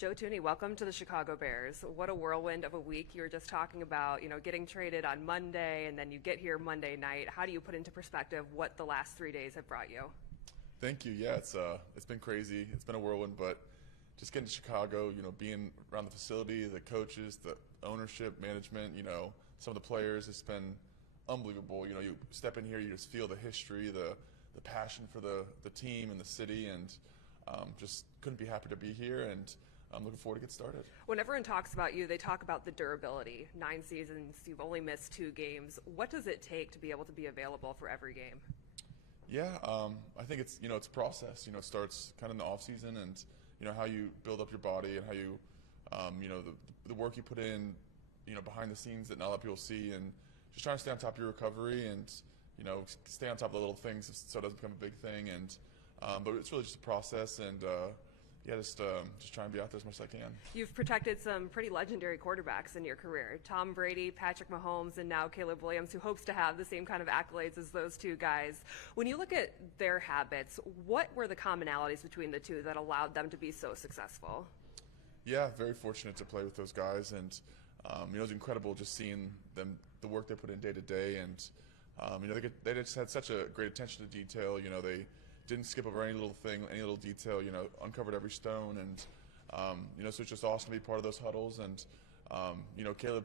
Joe Thuney, welcome to the Chicago Bears. What a whirlwind of a week. You were just talking about, getting traded on Monday, and then you get here Monday night. How do you put into perspective what the last 3 days have brought you? Thank you. Yeah, it's been crazy. It's been a whirlwind, but just getting to Chicago, being around the facility, the coaches, the ownership, management, some of the players, it's been unbelievable. You step in here, you just feel the history, the passion for the team and the city, and just couldn't be happier to be here, and I'm looking forward to get started. When everyone talks about you, they talk about the durability. 9 seasons, you've only missed 2 games. What does it take to be able to be available for every game? Yeah, I think it's a process. It starts kind of in the off season, and how you build up your body and how you, the work you put in, behind the scenes that not a lot of people see, and just trying to stay on top of your recovery and stay on top of the little things so it doesn't become a big thing. And but it's really just a process, and just try and be out there as much as I can. You've protected some pretty legendary quarterbacks in your career. Tom Brady, Patrick Mahomes, and now Caleb Williams, who hopes to have the same kind of accolades as those 2 guys. When you look at their habits, what were the commonalities between the 2 that allowed them to be so successful? Yeah, very fortunate to play with those guys, and it was incredible just seeing them, the work they put in day to day, and they just had such a great attention to detail. They didn't skip over any little thing, any little detail, uncovered every stone, and so it's just awesome to be part of those huddles. And Caleb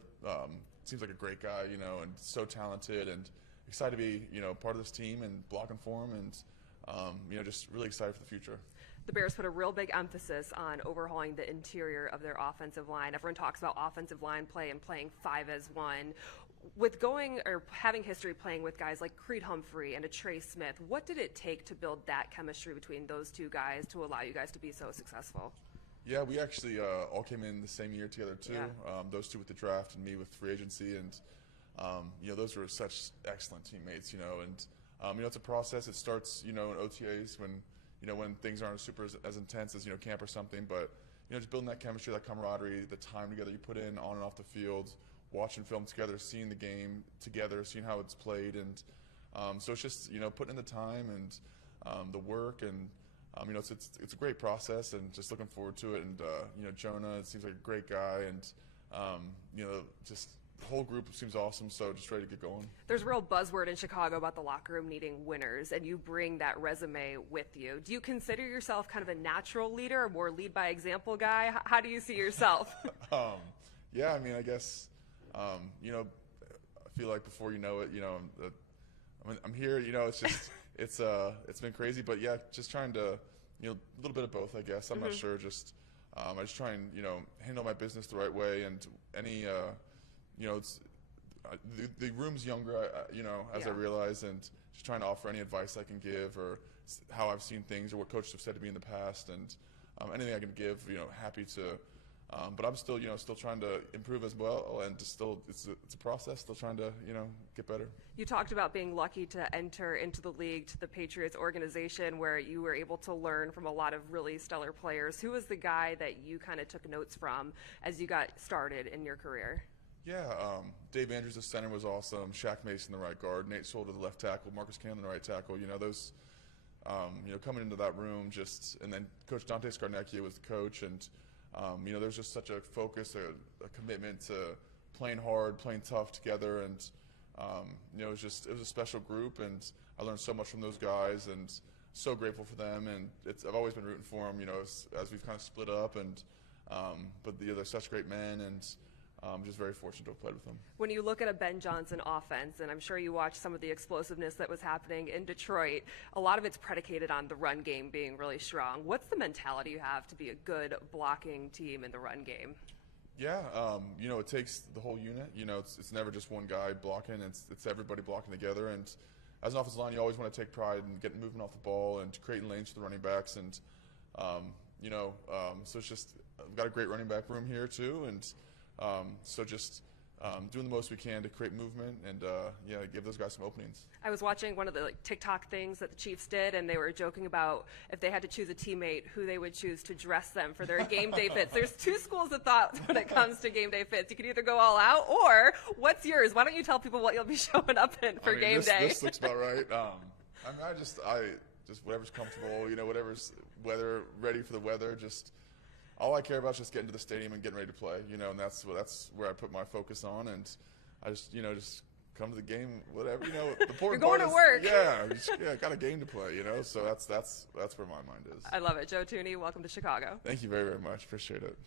seems like a great guy, and so talented, and excited to be part of this team and blocking for him, and just really excited for the future. The Bears put a real big emphasis on overhauling the interior of their offensive line. Everyone talks about offensive line play and playing 5 as 1. With having history playing with guys like Creed Humphrey and a Trey Smith, what did it take to build that chemistry between those 2 guys to allow you guys to be so successful? Yeah, we actually all came in the same year together too. Yeah. Those 2 with the draft and me with free agency, and those were such excellent teammates. And it's a process. It starts in OTAs when things aren't super as intense as camp or something, but just building that chemistry, that camaraderie, the time together you put in on and off the field, watching film together, seeing the game together, seeing how it's played, and so it's just putting in the time and the work, and it's a great process, and just looking forward to it. And Jonah, it seems like a great guy, and just the whole group seems awesome, so just ready to get going. There's a real buzzword in Chicago about the locker room needing winners, and you bring that resume with you. Do you consider yourself kind of a natural leader, or more lead by example guy? How do you see yourself? Yeah, I guess. I feel like before you know it, I'm here. It's just it's been crazy, but yeah, just trying to a little bit of both, I guess. I'm not sure. Just I just try and handle my business the right way, and any it's the room's younger, as I realize, and just trying to offer any advice I can give, or how I've seen things, or what coaches have said to me in the past, and anything I can give, happy to. But I'm still, still trying to improve as well, and just still, it's a process. Still trying to, get better. You talked about being lucky to enter into the league, to the Patriots organization, where you were able to learn from a lot of really stellar players. Who was the guy that you kind of took notes from as you got started in your career? Yeah, Dave Andrews, the center, was awesome. Shaq Mason, the right guard. Nate Solder, the left tackle. Marcus Cannon, the right tackle. Those, coming into that room, and then Coach Dante Scarnecchia was the coach, and there's just such a focus, a commitment to playing hard, playing tough together, and it was a special group, and I learned so much from those guys, and so grateful for them, and I've always been rooting for them, as we've kind of split up, and but they're such great men, and I'm just very fortunate to have played with them. When you look at a Ben Johnson offense, and I'm sure you watched some of the explosiveness that was happening in Detroit, a lot of it's predicated on the run game being really strong. What's the mentality you have to be a good blocking team in the run game? Yeah, it takes the whole unit. It's never just one guy blocking. It's everybody blocking together. And as an offensive line, you always want to take pride in getting moving off the ball and creating lanes for the running backs. And so it's just we've got a great running back room here too, and so just doing the most we can to create movement and give those guys some openings. I was watching one of the TikTok things that the Chiefs did, and they were joking about if they had to choose a teammate, who they would choose to dress them for their game day fits. There's 2 schools of thought when it comes to game day fits. You can either go all out, or what's yours? Why don't you tell people what you'll be showing up in for game day? This looks about right. I just whatever's comfortable, whatever's ready for the weather. Just all I care about is just getting to the stadium and getting ready to play, you know, and that's where I put my focus on, and I just, you know, just come to the game, whatever, you know. The important You're going part to work. Yeah, got a game to play, you know. So that's where my mind is. I love it. Joe Thuney, welcome to Chicago. Thank you very, very much. Appreciate it.